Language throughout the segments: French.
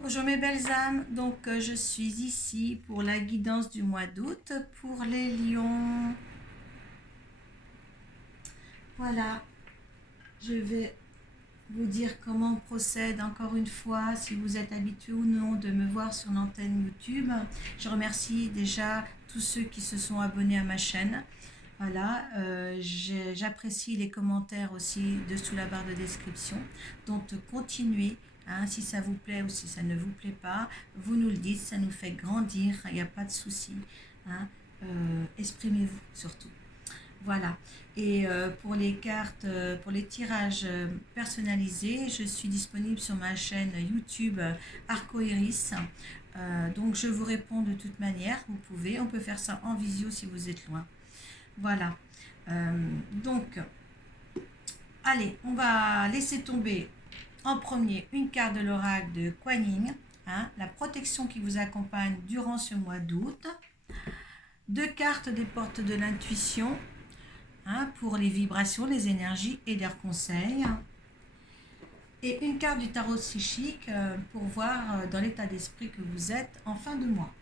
Bonjour mes belles âmes, donc je suis ici pour la guidance du mois d'août pour les lions. Voilà, je vais vous dire comment on procède encore une fois, si vous êtes habitué ou non de me voir sur l'antenne YouTube. Je remercie déjà tous ceux qui se sont abonnés à ma chaîne. Voilà, j'apprécie les commentaires aussi dessous la barre de description. Donc continuez, hein, si ça vous plaît ou si ça ne vous plaît pas, vous nous le dites, ça nous fait grandir, il n'y a pas de souci. Hein, exprimez-vous surtout. Voilà. Et pour les cartes, pour les tirages personnalisés, je suis disponible sur ma chaîne YouTube Arcoiris. Donc je vous réponds de toute manière, vous pouvez. On peut faire ça en visio si vous êtes loin. Voilà. Donc, allez, on va laisser tomber en premier une carte de l'oracle de Kuan Yin, hein, la protection qui vous accompagne durant ce mois d'août. Deux cartes des portes de l'intuition, hein, pour les vibrations, les énergies et leurs conseils. Et une carte du tarot psychique pour voir dans l'état d'esprit que vous êtes en fin de mois.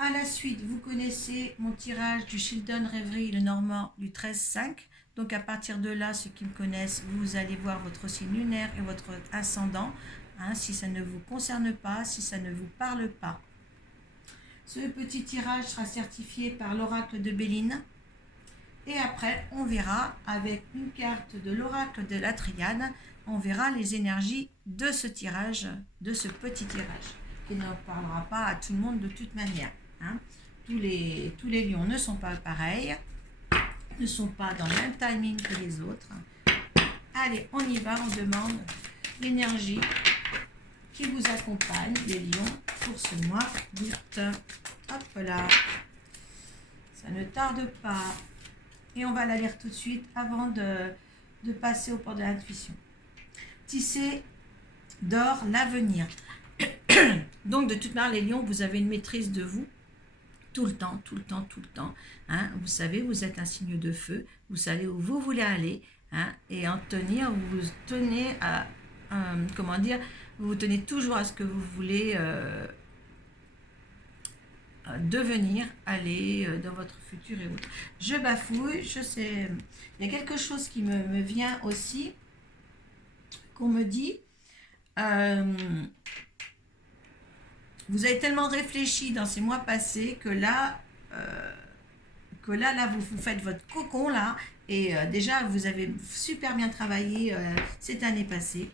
À la suite, vous connaissez mon tirage du Children Rêverie, le Normand du 13-5. Donc à partir de là, ceux qui me connaissent, vous allez voir votre signe lunaire et votre ascendant, hein, si ça ne vous concerne pas, si ça ne vous parle pas. Ce petit tirage sera certifié par l'oracle de Béline. Et après, on verra avec une carte de l'oracle de la Triade, on verra les énergies de ce tirage, de ce petit tirage, qui ne parlera pas à tout le monde de toute manière. Hein. Tous les lions ne sont pas pareils, ne sont pas dans le même timing que les autres. Allez, on y va, on demande l'énergie qui vous accompagne, les lions, pour ce mois d'août. Hop là, ça ne tarde pas. Et on va la lire tout de suite avant de passer au port de l'intuition. Tisser d'or l'avenir. Donc de toute manière, les lions, vous avez une maîtrise de vous. Tout le temps, tout le temps, tout le temps. Hein. Vous savez, vous êtes un signe de feu. Vous savez où vous voulez aller. Hein. Et en tenir, vous tenez à... comment dire, vous tenez toujours à ce que vous voulez devenir, aller dans votre futur et autres. Je bafouille, je sais... Il y a quelque chose qui me vient aussi, qu'on me dit... vous avez tellement réfléchi dans ces mois passés que là, vous faites votre cocon là, et déjà vous avez super bien travaillé cette année passée.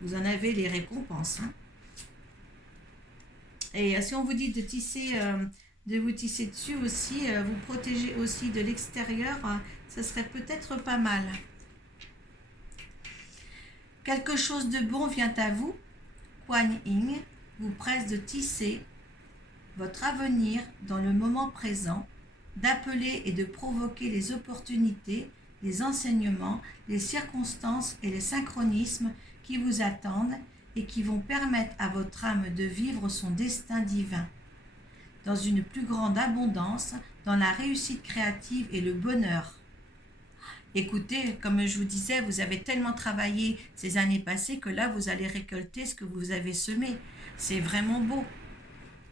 Vous en avez les récompenses. Hein. Et si on vous dit de tisser, de vous tisser dessus aussi, vous protéger aussi de l'extérieur, ça serait peut-être pas mal. Quelque chose de bon vient à vous. Kuan Yin vous presse de tisser votre avenir dans le moment présent, d'appeler et de provoquer les opportunités, les enseignements, les circonstances et les synchronismes qui vous attendent et qui vont permettre à votre âme de vivre son destin divin, dans une plus grande abondance, dans la réussite créative et le bonheur. Écoutez, comme je vous disais, vous avez tellement travaillé ces années passées que là, vous allez récolter ce que vous avez semé. C'est vraiment beau.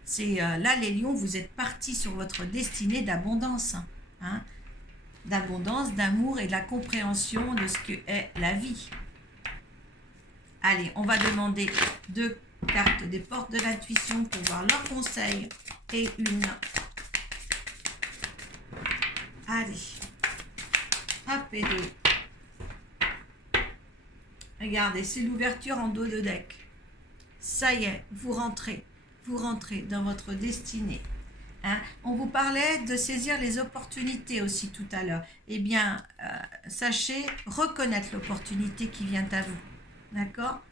C'est là, les lions, vous êtes partis sur votre destinée d'abondance. Hein, d'abondance, d'amour et de la compréhension de ce qu'est la vie. Allez, on va demander 2 cartes des portes de l'intuition pour voir leurs conseils et une. Allez. Hop et 2. Regardez, c'est l'ouverture en dos de deck. Ça y est, vous rentrez dans votre destinée. Hein? On vous parlait de saisir les opportunités aussi tout à l'heure. Eh bien, sachez reconnaître l'opportunité qui vient à vous. D'accord?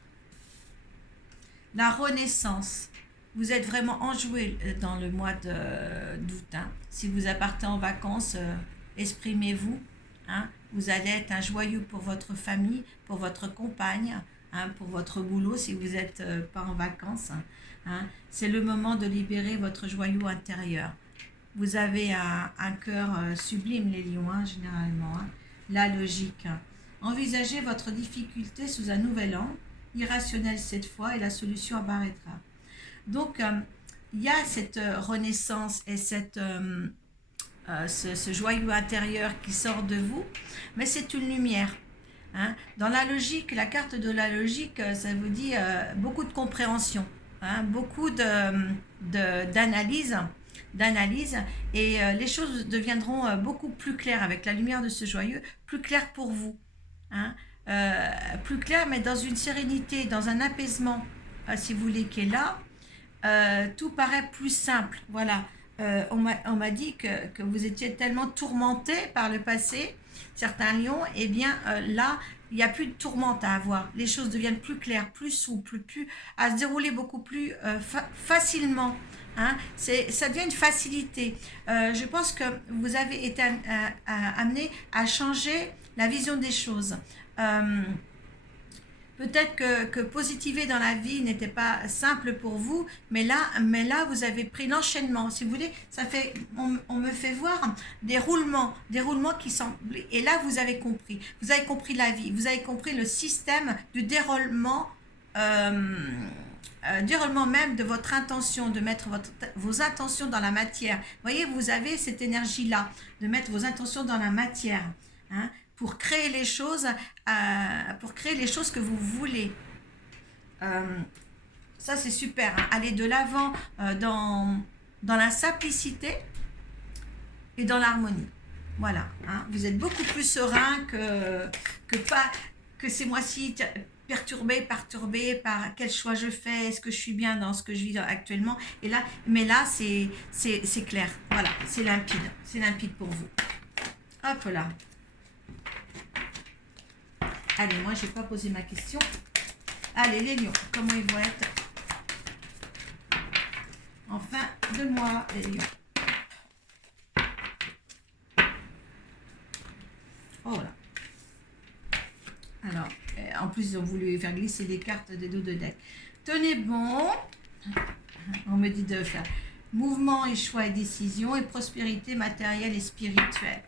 La renaissance. Vous êtes vraiment enjoué dans le mois d'août. Hein? Si vous partez en vacances, exprimez-vous. Hein? Vous allez être un joyau pour votre famille, pour votre compagne, hein, pour votre boulot si vous n'êtes pas en vacances. Hein? C'est le moment de libérer votre joyau intérieur. Vous avez un cœur sublime, les lions, hein, généralement. Hein? La logique. Envisagez votre difficulté sous un nouvel angle. irrationnel cette fois et la solution apparaîtra. Donc, il y a cette renaissance et ce joyau intérieur qui sort de vous, mais c'est une lumière. Hein. Dans la logique, la carte de la logique, ça vous dit beaucoup de compréhension, hein, beaucoup d'analyse, et les choses deviendront beaucoup plus claires avec la lumière de ce joyeux, plus claires pour vous. Hein. Plus claires, mais dans une sérénité, dans un apaisement, si vous voulez, qui est là. Tout paraît plus simple. Voilà. On m'a dit que vous étiez tellement tourmenté par le passé, certains lions, et bien là, il n'y a plus de tourmente à avoir. Les choses deviennent plus claires, plus souples, à se dérouler beaucoup plus facilement. Hein. Ça devient une facilité. Je pense que vous avez été amené à changer la vision des choses. Peut-être que positiver dans la vie n'était pas simple pour vous, mais là vous avez pris l'enchaînement. Si vous voulez, on me fait voir des roulements qui semblent. Et là, vous avez compris la vie, vous avez compris le système du déroulement même de votre intention, de mettre vos intentions dans la matière. Vous voyez, vous avez cette énergie-là, de mettre vos intentions dans la matière. Hein, pour créer les choses que vous voulez. Ça, c'est super. Hein. Allez de l'avant dans la simplicité et dans l'harmonie. Voilà. Hein. Vous êtes beaucoup plus serein que ces mois-ci perturbé par quel choix je fais, est-ce que je suis bien dans ce que je vis actuellement. Mais là, c'est clair. Voilà, c'est limpide. C'est limpide pour vous. Hop là. Allez, moi, je n'ai pas posé ma question. Allez, les lions, comment ils vont être en fin de mois, les lions. Oh là. Alors, en plus, ils ont voulu faire glisser des cartes des dos de deck. Tenez bon. On me dit de faire mouvement et choix et décision et prospérité matérielle et spirituelle.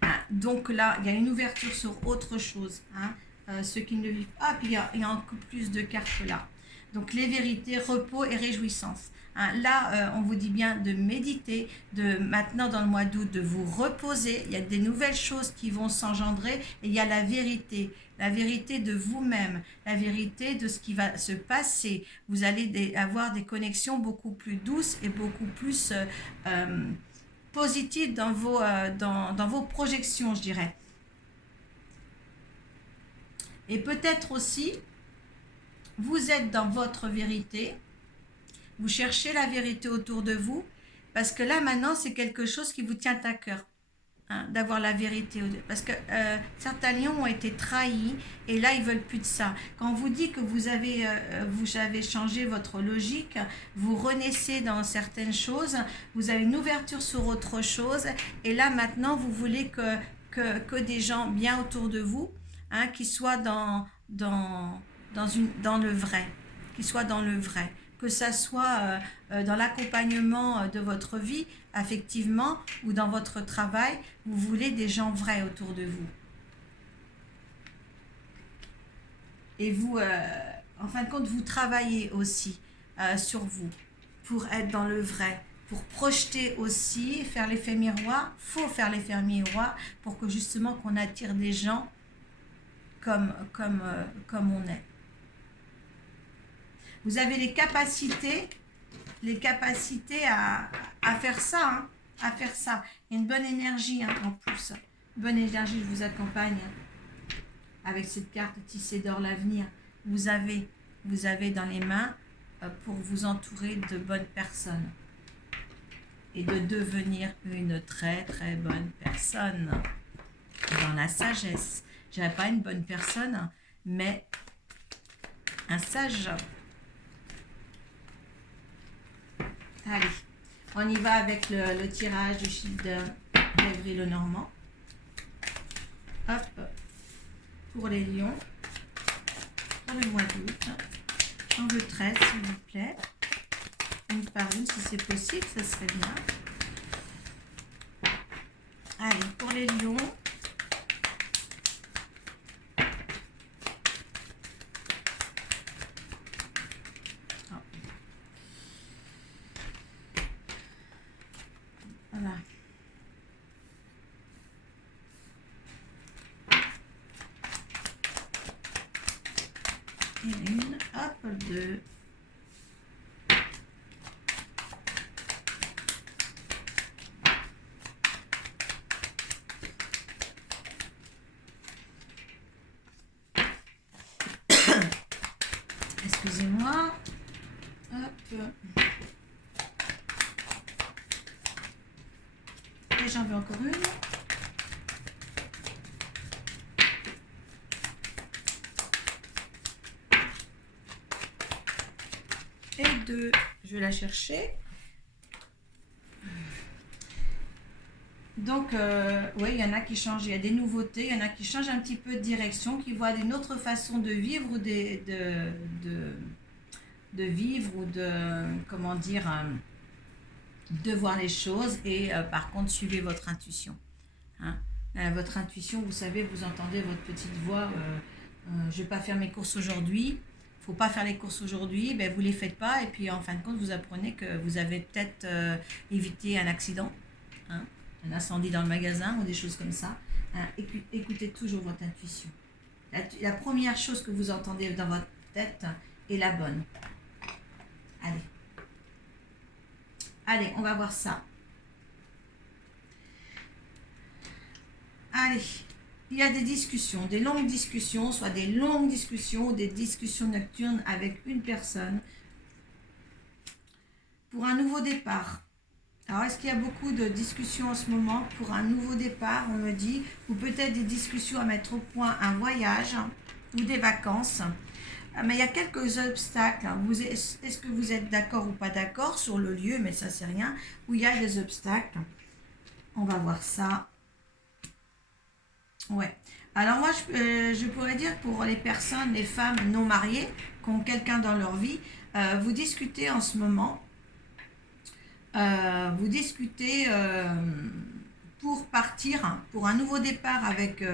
Hein, donc là, il y a une ouverture sur autre chose. Hein. Ceux qui ne vivent pas, puis il y a encore plus de cartes là. Donc les vérités, repos et réjouissance. Hein, là, on vous dit bien de méditer, de maintenant dans le mois d'août, de vous reposer. Il y a des nouvelles choses qui vont s'engendrer et il y a la vérité de vous-même, la vérité de ce qui va se passer. Vous allez avoir des connexions beaucoup plus douces et beaucoup plus positives dans vos projections, je dirais. Et peut-être aussi, vous êtes dans votre vérité, vous cherchez la vérité autour de vous, parce que là, maintenant, c'est quelque chose qui vous tient à cœur, hein, d'avoir la vérité. Parce que certains lions ont été trahis, et là, ils ne veulent plus de ça. Quand on vous dit que vous avez changé votre logique, vous renaissez dans certaines choses, vous avez une ouverture sur autre chose, et là, maintenant, vous voulez que des gens bien autour de vous, hein, qui soit dans le vrai, que ça soit dans l'accompagnement de votre vie, affectivement, ou dans votre travail, vous voulez des gens vrais autour de vous. Et vous, en fin de compte, vous travaillez aussi sur vous, pour être dans le vrai, pour projeter aussi, faire l'effet miroir. Il faut faire l'effet miroir pour que justement qu'on attire des gens comme on est. Vous avez les capacités à faire ça, hein, à faire ça. Il y a une bonne énergie, hein, en plus. Une bonne énergie, je vous accompagne, hein, avec cette carte tissée d'or l'avenir. Vous avez dans les mains pour vous entourer de bonnes personnes et de devenir une très très bonne personne dans la sagesse. Je dirais pas une bonne personne, mais un sage. Allez, on y va avec le tirage du chiffre d'Evry Lenormand. Hop, pour les lions, pour le mois d'août. J'en veux 13, s'il vous plaît. Une par une, si c'est possible, ça serait bien. Allez, pour les lions. Et une, hop, deux. Excusez-moi. Hop. Et j'en veux encore une. Et deux. Je vais la chercher. Donc, oui, il y en a qui changent, il y a des nouveautés, il y en a qui changent un petit peu de direction, qui voient une autre façon de vivre ou de vivre ou de, comment dire, de voir les choses. Et par contre, suivez votre intuition. Hein. Votre intuition, vous savez, vous entendez votre petite voix, je ne vais pas faire mes courses aujourd'hui, il ne faut pas faire les courses aujourd'hui, ben, vous ne les faites pas. Et puis, en fin de compte, vous apprenez que vous avez peut-être évité un accident. Hein, un incendie dans le magasin ou des choses comme ça. Hein, écoutez toujours votre intuition. La première chose que vous entendez dans votre tête est la bonne. Allez. Allez, on va voir ça. Allez. Il y a des discussions, des longues discussions, soit des longues discussions ou des discussions nocturnes avec une personne pour un nouveau départ. Alors, est-ce qu'il y a beaucoup de discussions en ce moment pour un nouveau départ, on me dit, ou peut-être des discussions à mettre au point un voyage ou des vacances. Mais il y a quelques obstacles. Est-ce que vous êtes d'accord ou pas d'accord sur le lieu, mais ça c'est rien, où il y a des obstacles. On va voir ça. Ouais. Alors moi, je pourrais dire pour les personnes, les femmes non mariées, qui ont quelqu'un dans leur vie, vous discutez en ce moment. Vous discutez pour partir, pour un nouveau départ avec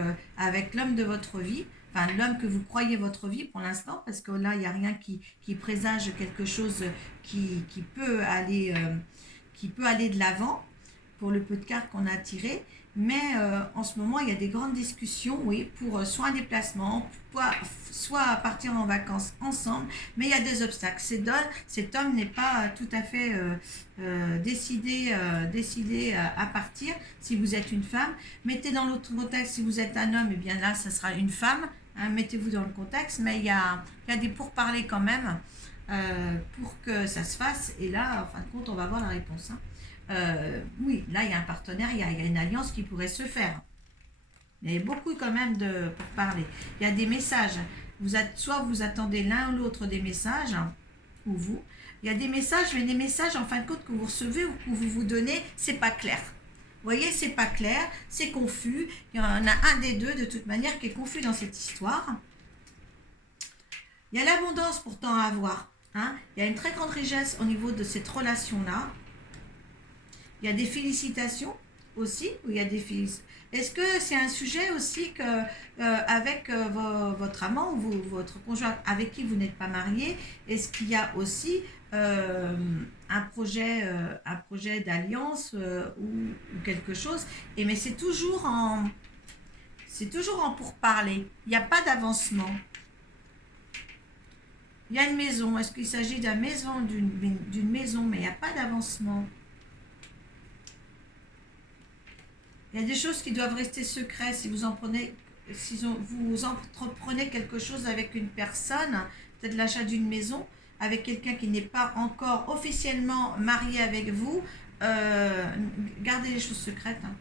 l'homme de votre vie, enfin l'homme que vous croyez votre vie pour l'instant, parce que là, il n'y a rien qui présage quelque chose qui peut aller de l'avant pour le peu de cartes qu'on a tiré. Mais en ce moment, il y a des grandes discussions, oui, pour soit un déplacement, soit partir en vacances ensemble, mais il y a des obstacles. Cet homme n'est pas tout à fait décidé à partir. Si vous êtes une femme, mettez dans l'autre contexte, si vous êtes un homme, et bien là, ça sera une femme. Hein, mettez-vous dans le contexte, mais il y a des pourparlers quand même pour que ça se fasse. Et là, en fin de compte, on va voir la réponse. Hein. Oui, là, il y a un partenaire, il y a une alliance qui pourrait se faire. Il y a beaucoup quand même pour parler. Il y a des messages. Soit vous attendez l'un ou l'autre des messages, ou vous. Il y a des messages, mais des messages, en fin de compte, que vous recevez ou que vous donnez, c'est pas clair. Vous voyez, c'est pas clair, c'est confus. Il y en a un des deux, de toute manière, qui est confus dans cette histoire. Il y a l'abondance pourtant à avoir. Hein. Il y a une très grande richesse au niveau de cette relation-là. Il y a des félicitations aussi, où il y a des Est-ce que c'est un sujet aussi que avec votre amant ou votre conjoint avec qui vous n'êtes pas marié, est-ce qu'il y a aussi un projet d'alliance ou quelque chose? Mais c'est toujours en pourparler. Il n'y a pas d'avancement. Il y a une maison. Est-ce qu'il s'agit d'une maison, mais il n'y a pas d'avancement? Il y a des choses qui doivent rester secrètes. Si vous entreprenez quelque chose avec une personne, peut-être l'achat d'une maison, avec quelqu'un qui n'est pas encore officiellement marié avec vous, gardez les choses secrètes. Hein.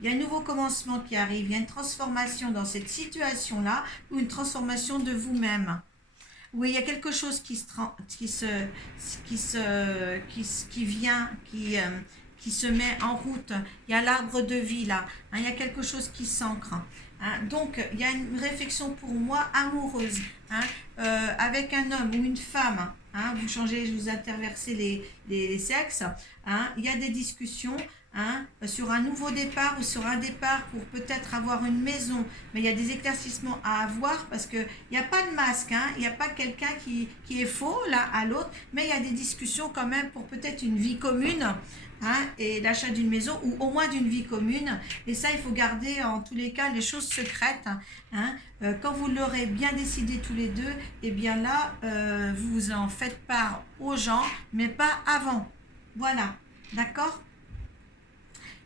Il y a un nouveau commencement qui arrive. Il y a une transformation dans cette situation-là, ou une transformation de vous-même. Oui, il y a quelque chose qui se met en route. Il y a l'arbre de vie là. Hein, il y a quelque chose qui s'ancre. Hein. Donc, il y a une réflexion pour moi amoureuse. Hein, avec un homme ou une femme. Hein, vous changez, je vous interversez les sexes. Hein, il y a des discussions hein, sur un nouveau départ ou sur un départ pour peut-être avoir une maison. Mais il y a des éclaircissements à avoir parce qu'il n'y a pas de masque, hein, il n'y a pas quelqu'un qui est faux là à l'autre, mais il y a des discussions quand même pour peut-être une vie commune. Hein, et l'achat d'une maison ou au moins d'une vie commune, et ça il faut garder en tous les cas les choses secrètes, hein. Quand vous l'aurez bien décidé tous les deux, et bien là vous en faites part aux gens mais pas avant, voilà, d'accord.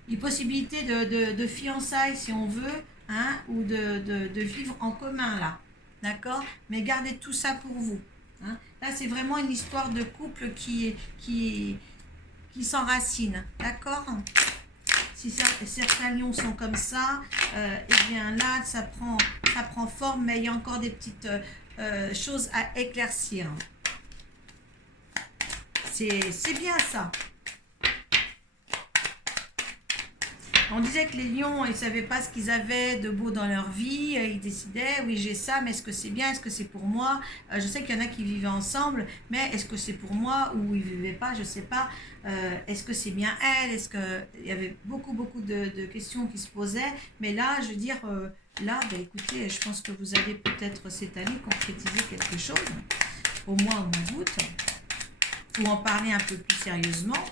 Les possibilités de fiançailles si on veut, hein, ou de vivre en commun là, d'accord, mais gardez tout ça pour vous, hein. Là c'est vraiment une histoire de couple qui s'enracine, d'accord. Si certains lions sont comme ça, et bien là ça prend forme, mais il y a encore des petites choses à éclaircir. C'est bien ça. On disait que les lions, ils ne savaient pas ce qu'ils avaient de beau dans leur vie. Ils décidaient, oui, j'ai ça, mais est-ce que c'est bien? Est-ce que c'est pour moi? Je sais qu'il y en a qui vivaient ensemble, mais est-ce que c'est pour moi? Ou ils ne vivaient pas, je ne sais pas. Est-ce que c'est bien elle? Est-ce que... Il y avait beaucoup de questions qui se posaient. Mais là, je veux dire, là, ben, écoutez, je pense que vous allez peut-être cette année concrétiser quelque chose, au moins au mois d'août, ou en parler un peu plus sérieusement.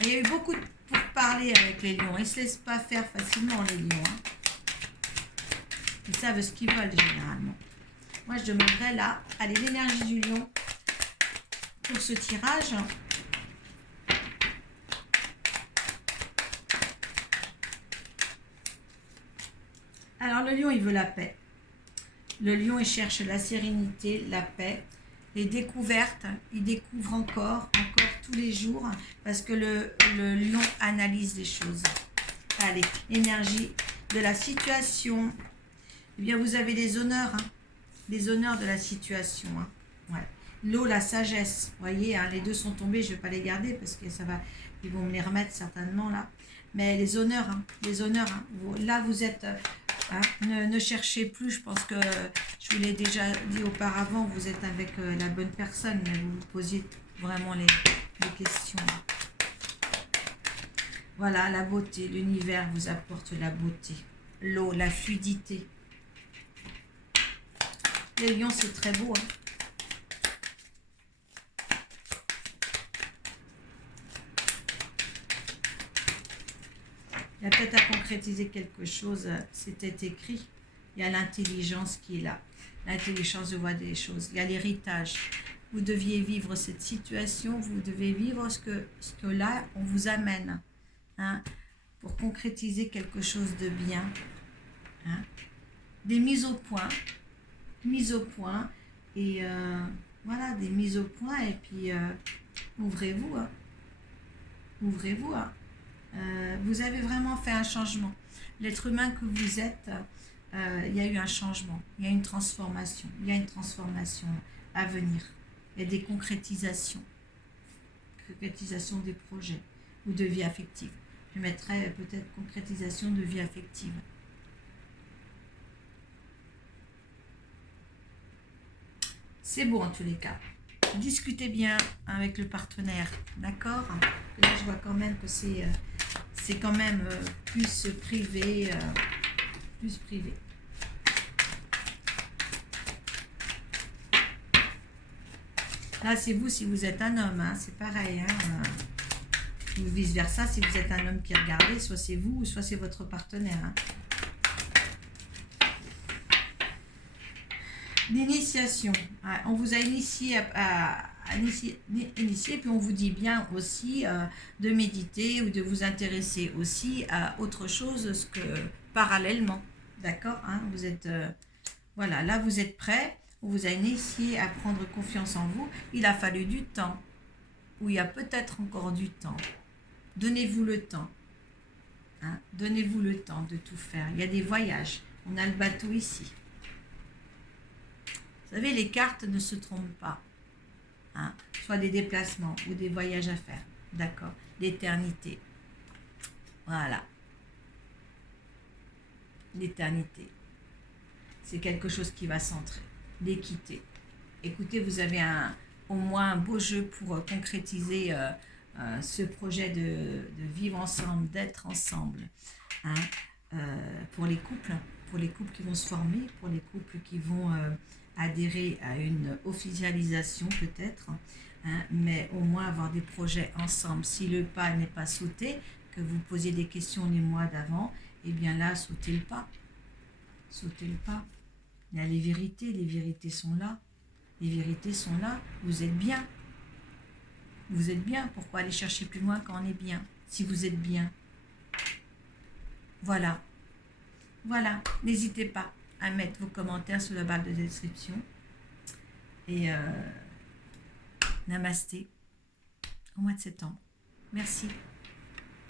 Et il y a eu beaucoup pour parler avec les lions. Ils ne se laissent pas faire facilement, les lions, hein. Ils savent ce qu'ils veulent généralement. Moi, je demanderais là, allez, l'énergie du lion pour ce tirage. Alors, le lion, il veut la paix. Le lion, il cherche la sérénité, la paix, les découvertes. Il découvre encore tous les jours parce que le lion analyse les choses. Allez, énergie de la situation. Eh bien, vous avez les honneurs, hein, les honneurs de la situation, hein. Ouais. L'eau, la sagesse, vous voyez, hein, les deux sont tombés, je ne vais pas les garder parce que ça va, ils vont me les remettre certainement là. Mais les honneurs, hein, les honneurs, hein, là vous êtes, hein, ne cherchez plus, je pense que je vous l'ai déjà dit auparavant, vous êtes avec la bonne personne, mais vous vous posiez vraiment les questions. Voilà, la beauté, l'univers vous apporte la beauté, l'eau, la fluidité. Les lions, c'est très beau, hein. Il y a peut-être à concrétiser quelque chose, c'était écrit. Il y a l'intelligence qui est là. L'intelligence de voir des choses. Il y a l'héritage. Vous deviez vivre cette situation, vous devez vivre ce que là, on vous amène, hein, pour concrétiser quelque chose de bien. Hein. Des mises au point. Et voilà, des mises au point. Et puis, ouvrez-vous. Hein. Ouvrez-vous. Hein. Vous avez vraiment fait un changement. L'être humain que vous êtes, il y a eu un changement, il y a une transformation, il y a une transformation à venir. Il y a des concrétisations des projets ou de vie affective. Je mettrais peut-être concrétisation de vie affective. C'est beau en tous les cas. Discutez bien avec le partenaire, d'accord? Là, je vois quand même que c'est quand même plus privé. Là, c'est vous si vous êtes un homme, hein, c'est pareil. Hein, ou vice-versa, si vous êtes un homme qui regardez, soit c'est vous, soit c'est votre partenaire. Hein. L'initiation. On vous a initié initié, puis on vous dit bien aussi de méditer ou de vous intéresser aussi à autre chose que parallèlement. D'accord, hein, vous êtes... voilà, là vous êtes prêts. On vous a initié à prendre confiance en vous. Il a fallu du temps. Ou il y a peut-être encore du temps. Donnez-vous le temps. Hein, donnez-vous le temps de tout faire. Il y a des voyages. On a le bateau ici. Vous savez, les cartes ne se trompent pas. Hein, soit des déplacements ou des voyages à faire. D'accord. L'éternité. Voilà. L'éternité. C'est quelque chose qui va s'entrer. L'équité. Écoutez, vous avez au moins un beau jeu pour concrétiser ce projet de vivre ensemble, d'être ensemble, hein, pour les couples qui vont se former, pour les couples qui vont adhérer à une officialisation peut-être, hein, mais au moins avoir des projets ensemble. Si le pas n'est pas sauté, que vous posiez des questions les mois d'avant, eh bien là, sautez le pas. Sautez le pas. Il y a les vérités sont là. Les vérités sont là, vous êtes bien. Vous êtes bien, pourquoi aller chercher plus loin quand on est bien, si vous êtes bien? Voilà. Voilà, n'hésitez pas à mettre vos commentaires sous la barre de description. Et namasté, au mois de septembre. Merci.